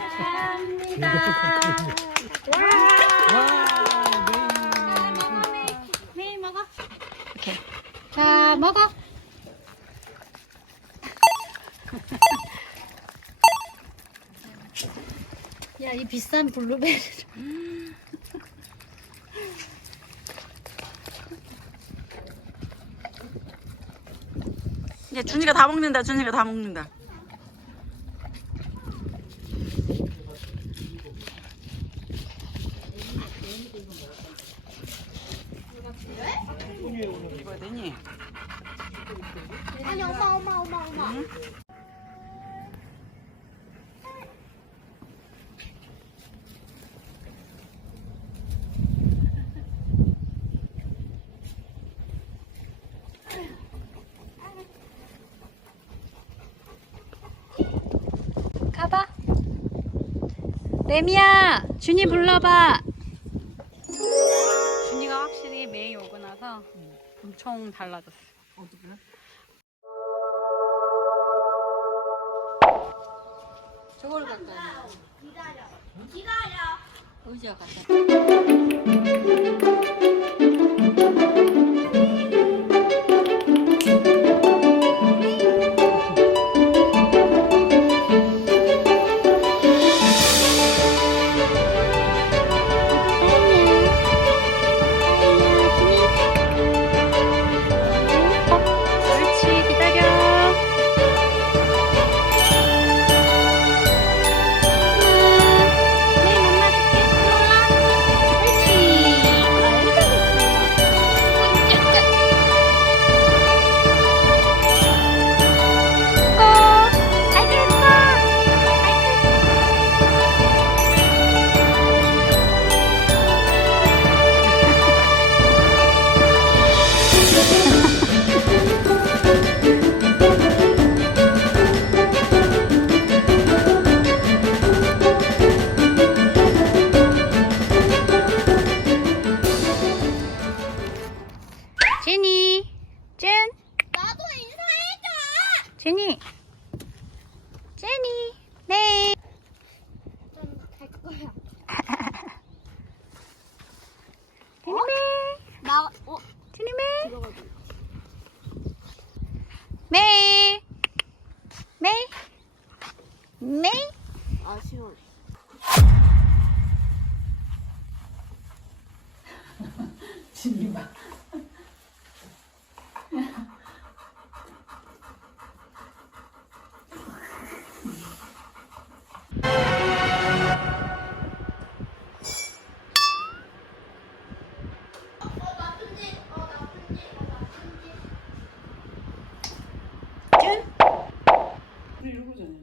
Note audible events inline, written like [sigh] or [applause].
축하합니다. 메이 먹어. 이렇게. 자, 먹어. 야, 이 비싼 블루베리를. 이제 준이가 다 먹는다. 준이가 다 먹는다. 되니? 아니, 엄마, 엄마, 엄마, 엄마. 가봐. 레미야, 준이 불러봐. 준이가 확실히 매일 오고 나서 엄청 달라졌어. 어떻게? 저걸 갖다 놔. 의자 갖다 놔. 제니, 젠. 나도 인사해줘. 제니. 제니. 네. 전갈 거야. [laughs] 제니메. 나 어? 제니메. 들어가자. 메이. 메이. 메이. 아. 준이 [laughs] 막 그리고 이러고 자요.